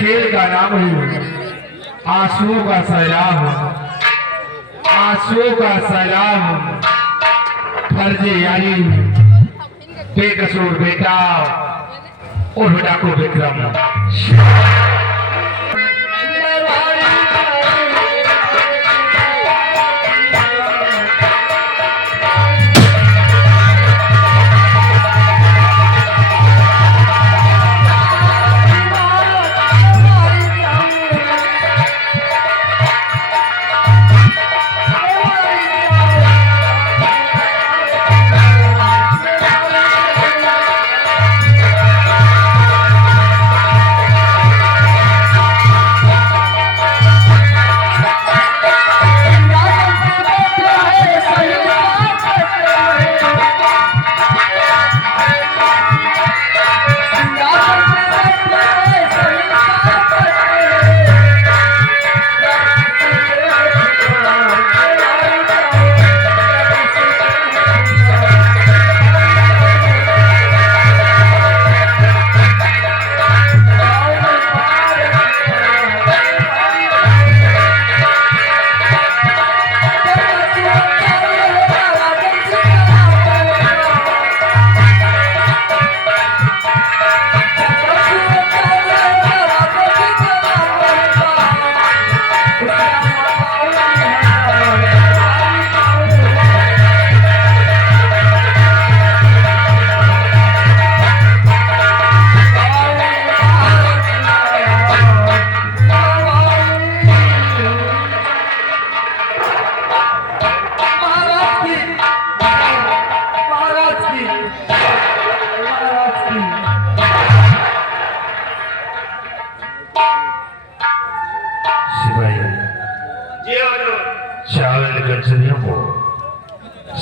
खेल का नाम है आंसुओं का सैलाब, आंसुओं का सैलाब। फर्जे यारी बेकसूर बेटा और डाकू विक्रम।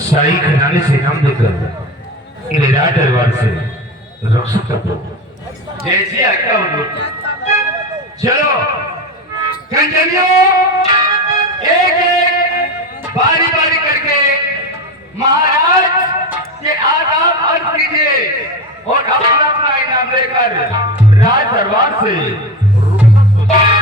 शाही खजाने से नाम देकर इन राज दरबार से रुखसत कर दो। जैसे आज्ञा हो। चलो कंजनियों, एक एक बारी बारी करके महाराज के आदाब अर्ज कीजिए और अपना अपना इनाम लेकर राज दरबार से रुखसत हो जाए।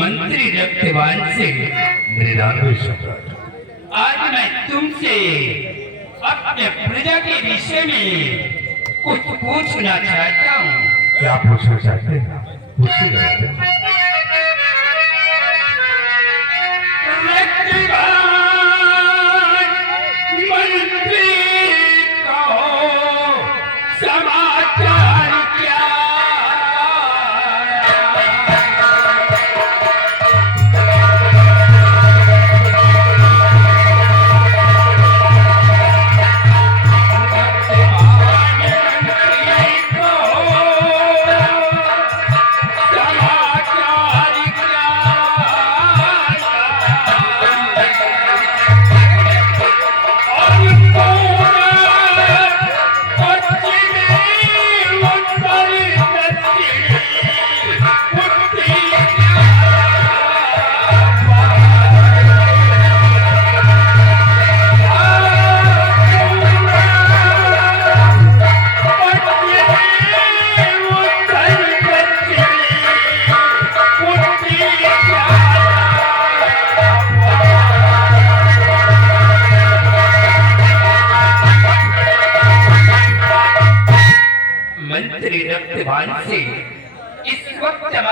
मंत्री रक्तवान से मृदानवी सम्राट, आज मैं तुमसे अपने प्रजा के विषय में कुछ पूछना चाहता हूँ। क्या पूछना चाहते हैं? पूछिए। मंत्री कहो समाचार क्या? समाचार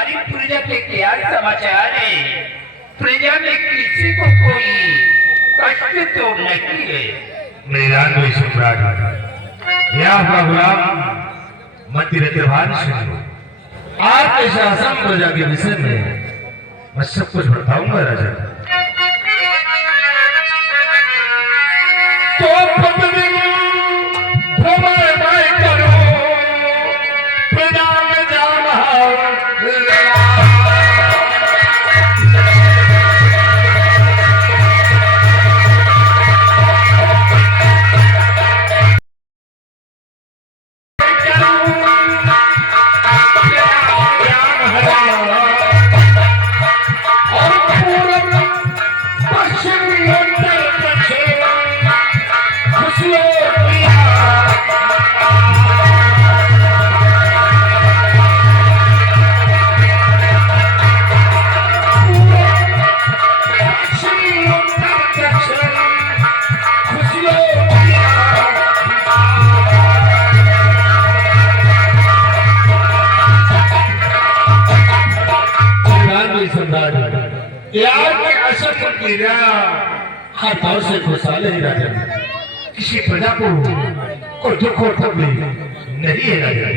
हमारी प्रजा के क्या समाचार है? प्रजा में किसी को कोई कष्ट तो नहीं है? मेरे राजवंश सम्राट यह आपका गुलाम मंत्री रत्यभान सिंह आपके शासन प्रजा के विषय में मैं सब कुछ बताऊंगा राजा। तो पत्नी भ्रमण भाई करो प्रजा में जाना हर दौर से खुशहाल है राजा। किसी प्रजा को कोई दुख और तकलीफ नहीं है राजा।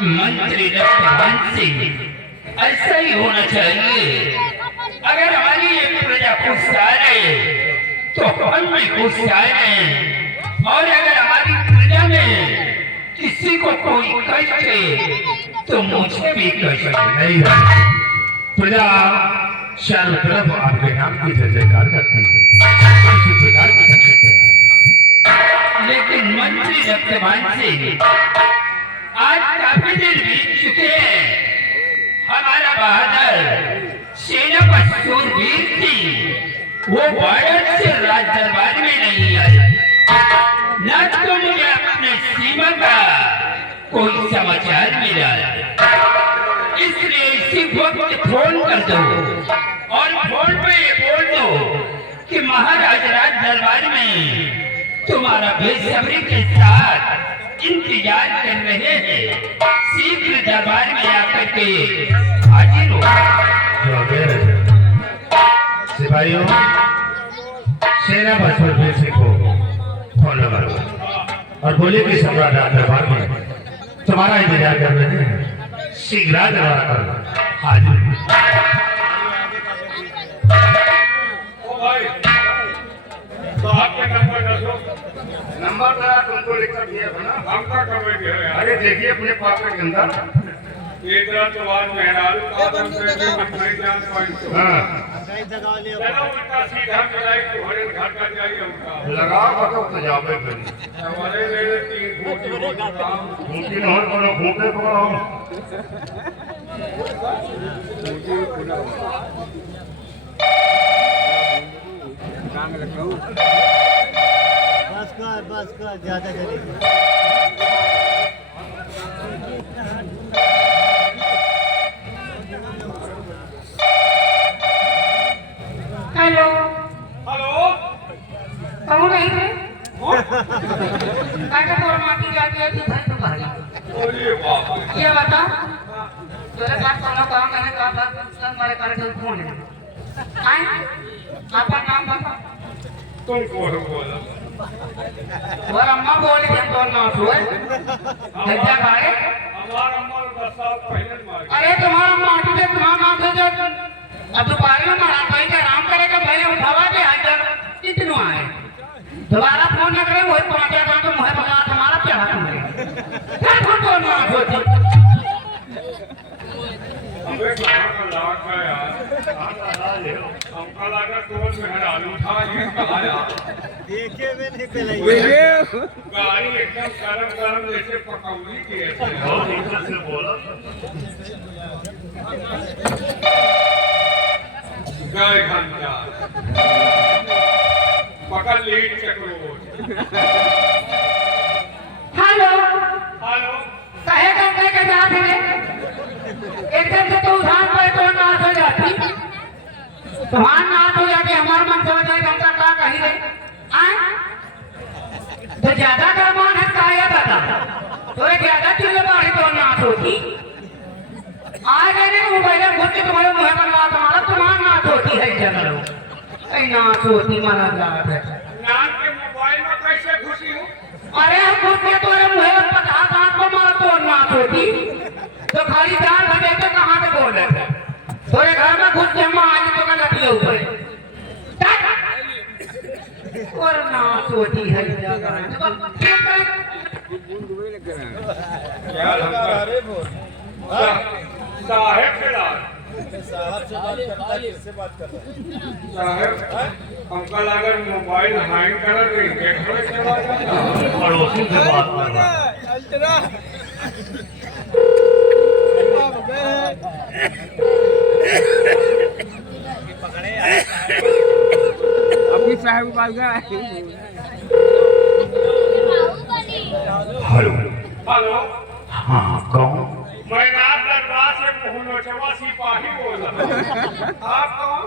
मंत्री रत्यभान सिंह, ऐसा ही होना चाहिए। अगर हमारी ये प्रजा खुशहाल है तो हम भी खुशहाल हैं, और अगर हमारी प्रजा में किसी को कोई कष्ट है तो मुझे भी कष्ट नहीं है। प्रजा चारों तरफ आपके नाम की जय जयकार करती है, किसी प्रकार की तकलीफ है। लेकिन मंत्री रत्यभान सिंह, आज काफी दिन बीत चुके हैं। हमारा बहादुर सेनापति शूरवीर सिंह वो बॉर्डर से राज दरबार में नहीं आए, न तो मुझे अपने सीमा का कोई समाचार मिला। इसलिए इसी वक्त फोन कर दो और फोन पे ये बोल दो कि महाराज राज दरबार में तुम्हारा बेसब्री के साथ इंतजार कर रहे हैं। शीघ्र दरबार में आकर के हाजिर हो। सिपाहियों, सेनापति शूरवीर सिंह को फोन लगाओ और बोले कि सम्राट राज दरबार में तुम्हारा इंतजार कर रहे हैं। शीघ्र दरबार पर हाजिर। नंबर जरा तुमको लिखकर दिया था ना, हमका कब दिया है? अरे देखिए अपने पॉकेट के अंदर। एक रात तो बाद मेहरारू का बन से भी मैं जान पाई तो हाँ चलो उनका सीधा मिलाई तो हरे घर का जाइए उनका लगाओ बताओ तो जावे फिर हमारे मेरे तीन घूटी घूमती न हो कोनो घूमते पकड़ो। बस कर ज्यादा करेगी। हेलो हेलो कौन है रे? काटे तोड़ माटी जाती है भाई तो भाई बोलिए बाप रे। ये बता तेरे पास कोनो काम मैंने कहा था सब मारे करके फोन है आए आपका नाम बता। तुम कौन बोला? और अम्मा बोल के तो ना हुए क्या गाड़े। हमारा अम्मा 10 साल पहले मार गई। अरे तुम्हारा माटी पे तुम्हारा नाम से जो अब दोपहर में मारा भाई का आराम करेगा भाई उठावा दे हाजर कितनो आए दोबारा फोन न करे वही पहुंचा था तो मुझे बता तुम्हारा क्या हाथ में क्या फोन तो ना होती। अबे कहाँ का लाग है यार? हमका लगा कौन मेहरारू था ये कहा यार? देखे में नहीं पहले गाड़ी एकदम गरम गरम जैसे पकौड़ी की ऐसे। बहुत ऊपर से बोला जय घंटा पकड़ लीड चक्रोट। हेलो हेलो कहे करने के साथ में एकदम से तो उधार पर तो नाश हो जाती तुम्हारा नाश हो जाती हमारा मन समझ जाए घंटा का कहीं नहीं आए तो ज्यादा करमान है का या बता थोड़े ज्यादा चिल्ले बाड़ी तो नाश होती वो पहले घुस के तुम्हारे मुंह पर लात मारा तुम्हारा नाच होती है जनरो ऐ नाच होती मारा जात है नाम के मोबाइल में कैसे घुसी हूँ अरे हम घुस के तुम्हारे मुंह पर 50 हाथ को मारा तो नाच होती तो खाली जान लगे तो कहाँ से बोल रहे थे थोड़े घर में घुस के हम आज तो का लटिए ऊपर और नाच होती है जगह क्या लगता है साहेब से बात साहेब अंकल अगर मोबाइल हैंग कर रही है पड़ोसी से बात कर रहा है। अपनी साहब पास गया हेलो हेलो हाँ कौन मैं रात दरबार से मोहनोचवा सिपाही बोल रहा हूँ आप कौन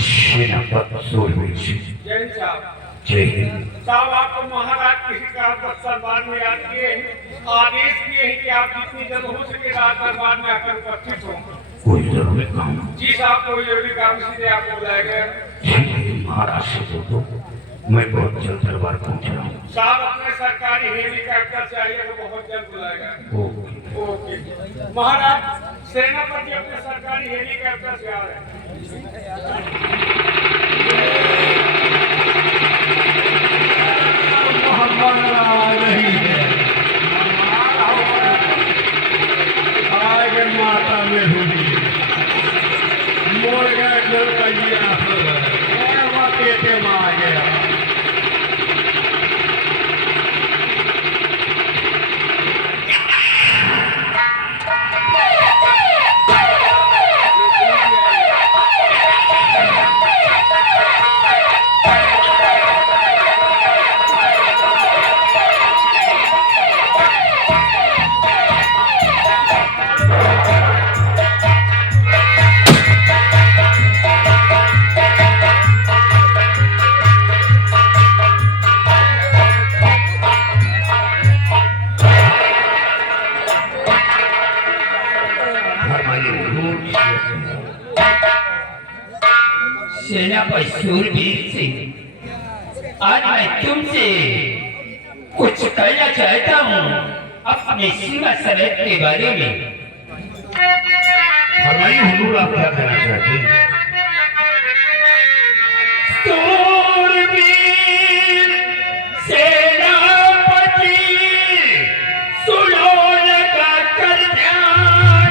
सेनापति सूरवीर सिंह जैन साहब जय हिंद साहब आपको महाराज किसी का दरबार में याद किए हैं आदेश किए हैं कि आप जितनी जल्द हो सके रात दरबार में आकर उपस्थित हों कोई जरूरी काम जी साहब कोई जरूरी काम इसलिए आपको बुलाया गया ठीक है महाराज से दो मैं बहुत जल्द दरबार पहुंच रहा हूँ साहब अपने सरकारी हेलीकॉप्टर से आइए तो बहुत जल्द बुलाएगा ओके ओके महाराज सेनापति अपने सरकारी हेलीकॉप्टर से आ रहे हैं आगे माता में हुई मोड़ गया घर पहिया पेटे में आ गया सेनापति सूरवीर सिंह आज मैं तुमसे कुछ कहना चाहता हूँ अपने सीमा सनद के बारे में फरमाइए हुजूर आप क्या कहना चाहते हैं सूरवीर सेनापति सुनो लगा कर ध्यान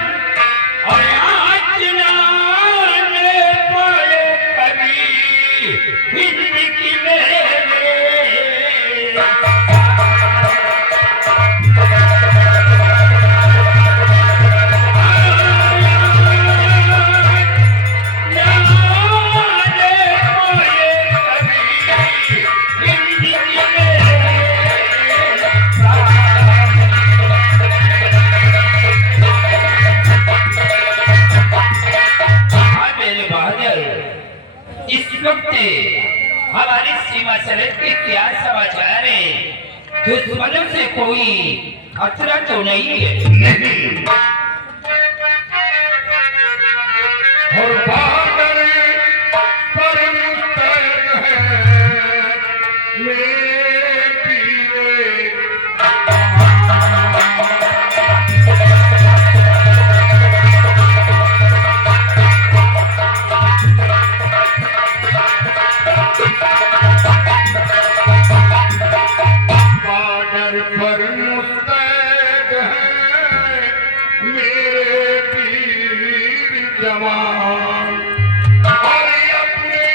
और आज ना में पाए कभी हिंद की मेरे हमारी सीमा सरहद के क्या समाचार है दुश्मनों से कोई खतरा तो नहीं है नहीं और बहादुर परम तैर है मेरे पीरे बॉर्डर पर मुस्तैद है मेरे वीर जवान और अपने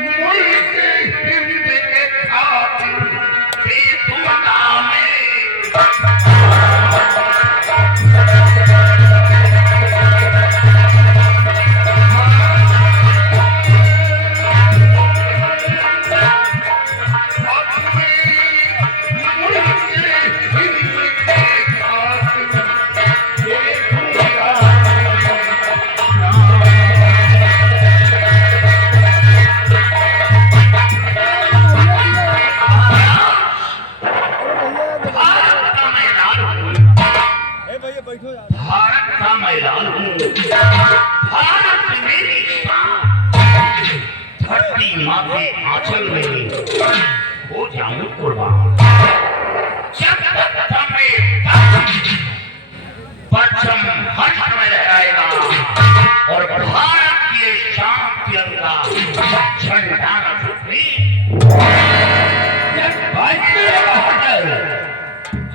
मुल्क हिंद के खातिर बेगुनाह में भारत मेरी शान, धरती माँ के आंचल में हो जाऊं कुर्बान। जब तक दमे तक परचम हट में रहेगा और भारत की शान तिरंगा झंडा न झुके। जब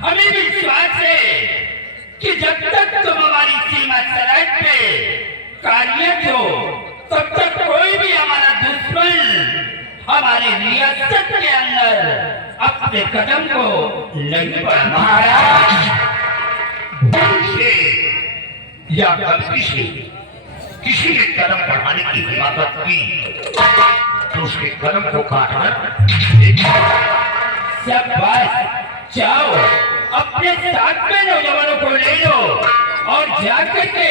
हमें विश्वास है कि जब तक तुम हमारी सीमा सरहद पे कार्यरत हो तब तक कोई भी हमारा दुश्मन हमारे रियासत के अंदर अपने कदम को नहीं बढ़ाया। से या गलती से किसी ने कदम बढ़ाने की हिम्मत की तो उसके कदम को काटकर शाबाश, जाओ अपने साथ में नौजवानों को ले लो और जाकर के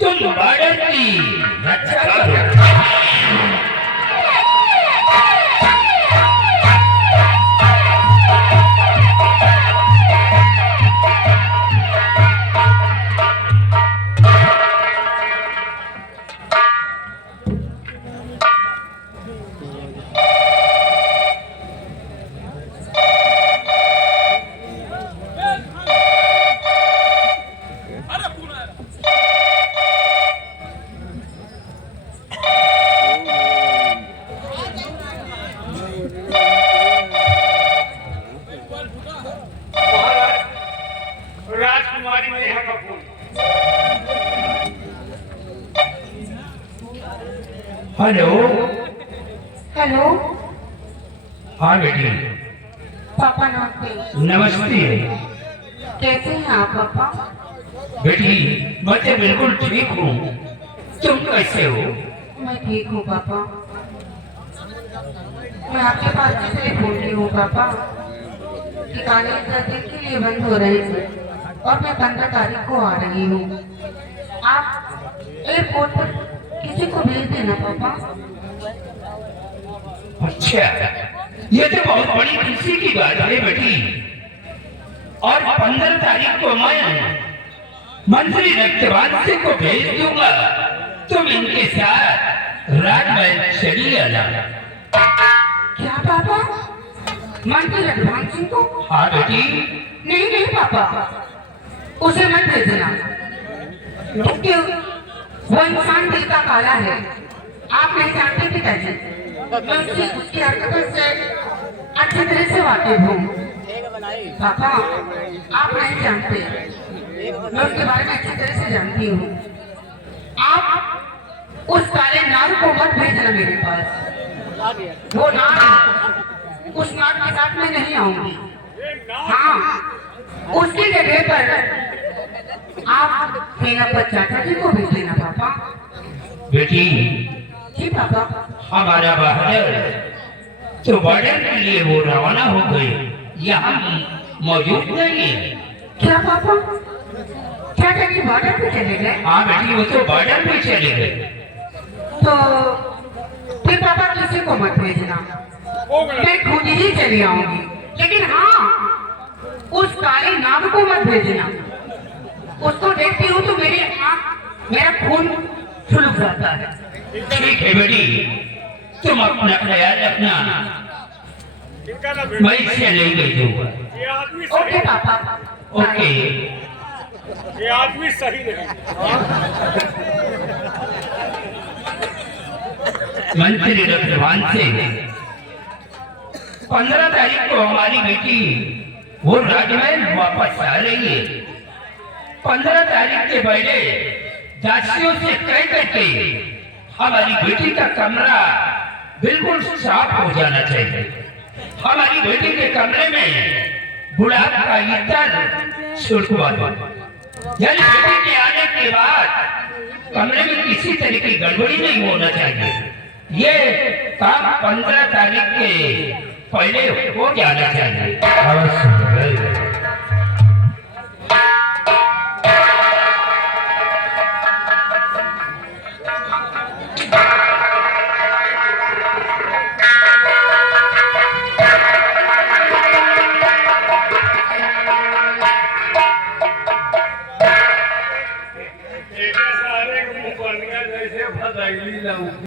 तुम बॉर्डर की रक्षा करो। राजकुमारी नेहा कपूर। हेलो। हेलो हाँ बेटी। पापा नमस्ते। नमस्ते कैसे हैं आप पापा? बेटी, मैं तो बिल्कुल ठीक हूँ, तुम कैसे हो? मैं ठीक हूँ पापा। मैं आपके पास इसलिए बोल रही हूँ पापा कि कॉलेज 10 दिन के लिए बंद हो रहे हैं और मैं 15 तारीख को आ रही हूँ। आप एयरपोर्ट पर किसी को भेज देना पापा। अच्छा, ये तो बहुत बड़ी खुशी की बात है बेटी। और 15 तारीख को मैं मंत्री रक्तवान सिंह को भेज दूंगा, तुम इनके साथ राजमहल चली आना। क्या पापा? मंत्री रघुवंश सिंह को? हाँ बेटी। नहीं नहीं पापा, उसे मत भेजना क्योंकि वो इंसान दिल का काला है। आप नहीं जानते पिताजी, मैं उसकी हरकतों से अच्छी तरह से वाकिफ हूँ। पापा आप नहीं जानते, मैं उसके बारे में अच्छी तरह से जानती हूँ। आप उस काले नाग को मत भेजना मेरे पास। वो नाग, उस नाग के साथ मैं नहीं आऊंगी। हाँ, उसकी जगह पर आप सेनापति चाचा जी को भेज देना पापा। बेटी, जी पापा। हमारा बहादुर तो बॉर्डर के लिए वो रवाना हो गए, यहाँ मौजूद नहीं है। क्या पापा? चाचा जी बॉर्डर पे चले गए? हाँ बेटी, वो तो बॉर्डर पे चले गए। तो फिर पापा किसी को मत भेजना, मैं खुद ही चली आऊंगी। लेकिन हाँ, उस काले नाग को मत भेजना। उसको देखती हूँ तो मेरा खून सुलग जाता है। ठीक है बेटी, तुम अपना ख्याल रखना, इनका ना मैं इसे ले गई दूंगा। ये आदमी ओके सही, पापा। ओके। ये आदमी सही नहीं। मंत्री रघुवंश सिंह, 15 तारीख को हमारी बेटी वो राजमहल वापस आ रही है। 15 तारीख के पहले दासियों से कह करके हमारी बेटी का कमरा बिल्कुल साफ हो जाना चाहिए। हमारी बेटी के कमरे में गुलाब का इत्र छिड़कवा दो, यानी बेटी के आने के बाद कमरे में किसी तरह की गड़बड़ी नहीं होना चाहिए। ये काम 15 तारीख के पहले हो जाना चाहिए। अवश्य very good. एक ऐसा कैसे फसाइली लाऊं